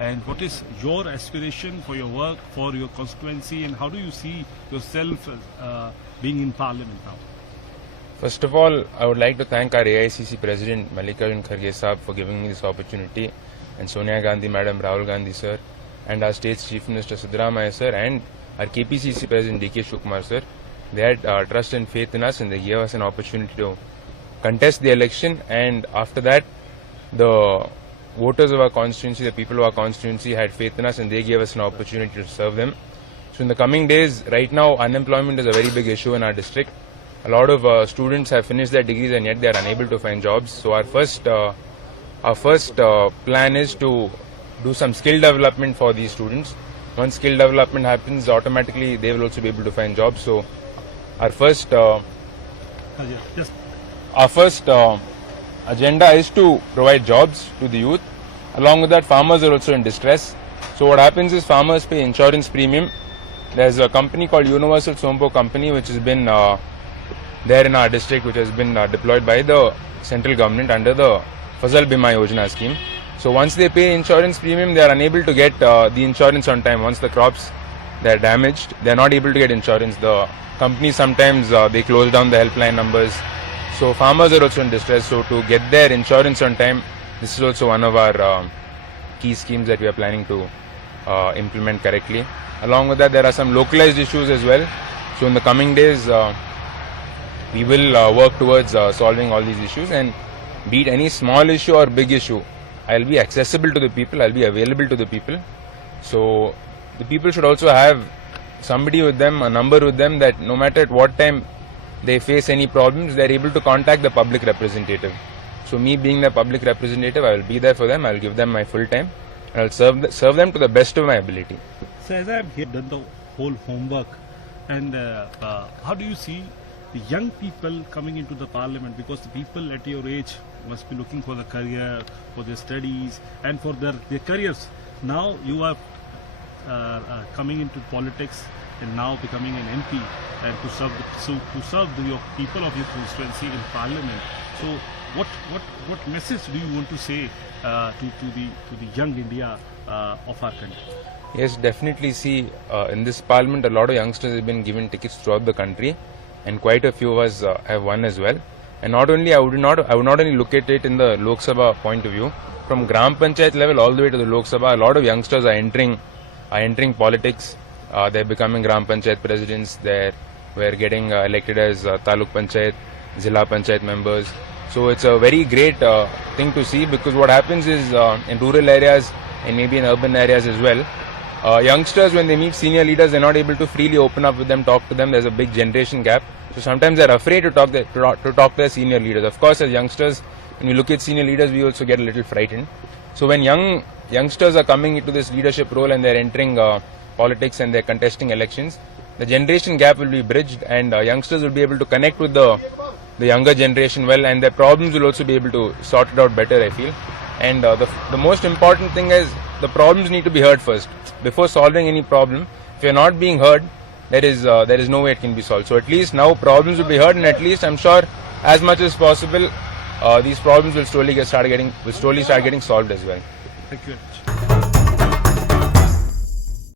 And what is your aspiration for your work, for your constituency, and how do you see yourself being in Parliament now? First of all, I would like to thank our AICC President Mallikarjun Kharge Saab for giving me this opportunity, and Sonia Gandhi Madam, Rahul Gandhi Sir, and our State's Chief Minister Siddaramaiah Sir, and our KPCC President DK Shivakumar Sir. They had trust and faith in us, and they gave us an opportunity to contest the election. And after that, the voters of our constituency, the people of our constituency had faith in us, and they gave us an opportunity to serve them. So in the coming days, right now, unemployment is a very big issue in our district. A lot of students have finished their degrees and yet they are unable to find jobs. So our first plan is to do some skill development for these students. Once skill development happens, automatically they will also be able to find jobs. So our first agenda is to provide jobs to the youth. Along with that, farmers are also in distress. So what happens is farmers pay insurance premium. There's a company called Universal Sompo Company which has been there in our district, which has been deployed by the central government under the Fasal Bima Yojana scheme. So once they pay insurance premium, they are unable to get the insurance on time. Once the crops they are damaged, they are not able to get insurance. The companies sometimes they close down the helpline numbers. So farmers are also in distress. So to get their insurance on time, this is also one of our key schemes that we are planning to implement correctly. Along with that, there are some localized issues as well. So in the coming days, we will work towards solving all these issues, and be it any small issue or big issue, I'll be accessible to the people, I'll be available to the people. So the people should also have somebody with them, a number with them, that no matter at what time they face any problems, they're able to contact the public representative. So me being the public representative, I will be there for them, I'll give them my full time, and I'll serve them to the best of my ability. So as I've done the whole homework, and how do you see the young people coming into the Parliament? Because the people at your age must be looking for the career, for their studies, and for their careers. Now you are coming into politics and now becoming an MP and to serve your people of your constituency in Parliament. So what message do you want to say to the young India of our country? Yes, definitely. See, in this Parliament, a lot of youngsters have been given tickets throughout the country, and quite a few of us have won as well. And not only, I would not only look at it in the Lok Sabha point of view. From Gram Panchayat level all the way to the Lok Sabha, a lot of youngsters are entering politics. They're becoming Gram Panchayat presidents. We're getting elected as Taluk Panchayat, Zilla Panchayat members. So it's a very great thing to see, because what happens is in rural areas and maybe in urban areas as well, youngsters, when they meet senior leaders, they're not able to freely open up with them, talk to them. There's a big generation gap. So sometimes they're afraid to talk to their senior leaders. Of course, as youngsters, when we look at senior leaders, we also get a little frightened. So when youngsters are coming into this leadership role and they're entering politics and they're contesting elections, the generation gap will be bridged, and youngsters will be able to connect with the younger generation well, and their problems will also be able to sort it out better, I feel. And the most important thing is the problems need to be heard first. Before solving any problem, if you're not being heard, there is no way it can be solved. So at least now problems will be heard, and at least I'm sure as much as possible these problems will slowly start getting solved as well. Thank you.